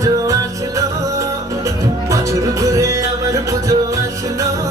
পুজো আসলো। বছর ঘুরে আমার পুজো আসলো।